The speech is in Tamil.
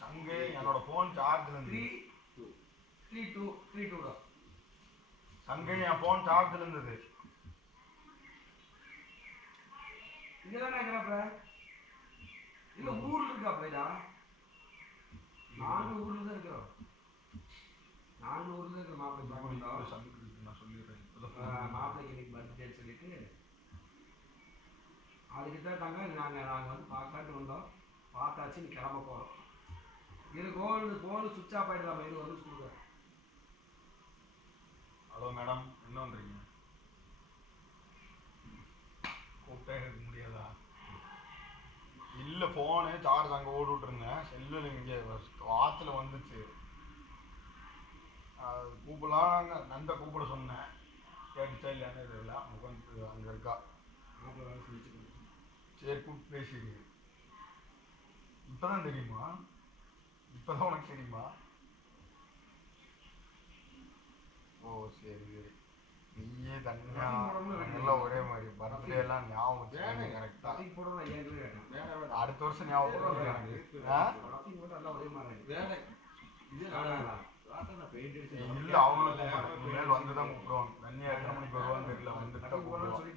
சங்கே என்னோட போன் சார்ஜ்ல இருந்து சங்கே என் போன் சார்ஜ்ல இருந்தது. இங்கதானே இருக்கிறாப்ல இல்ல ஊர்ல இருக்காப்லடா. நாங்க ஊர்ல தான் இருக்கிறோம். நாங்க ஊர்ல இருக்கிற மாப்பிள்ளை நான் சொல்லிடுறேன். மாப்பிள்ளைக்கு இன்னைக்கு பர்த்டேன்னு சொல்லிட்டு அதுக்கு தான் தாங்க நாங்கள் வந்து பார்க்கலான்ட்டு வந்தோம். பார்த்தாச்சு நீ கிளம்ப போகிறோம். இது ஃபோனு சுவிட்ச் ஆஃப் ஆகிடலாம். இது வந்து கொடுங்க. ஹலோ மேடம், என்ன பண்ணுறீங்க? கூப்பிட்டே இருக்க முடியாதா? இல்லை, ஃபோனு சார்ஜ் அங்கே ஓடி விட்ருந்தேன். செல்லில் இங்கே வாட்சில் வந்துச்சு. அது கூப்பிடலாம், நண்டை கூப்பிட சொன்னேன். கேட்டுச்சா இல்லையானு தெரியல. உட்காந்து அங்கே இருக்கா. சரி, கூப்பிட்டு பேசிடுங்க. இப்போ தான் தெரியுமா? இப்போ தான் உனக்கு தெரியுமா? ஓ சரி சரி. நீயே தனியாக எல்லாம் ஒரே மாதிரி பர்த்டே எல்லாம் ஞாபகம் வச்சுக்கோங்க கரெக்டாக. அடுத்த வருஷம் ஞாபகம் எனக்கு இல்லை, அவங்களும் இனிமேல் வந்து தான் கூப்பிடுவாங்க. தனியாக எத்தனை மணிக்கு வருவான்னு தெரியல, வந்துட்டு தான் கூப்பிடுவாங்க.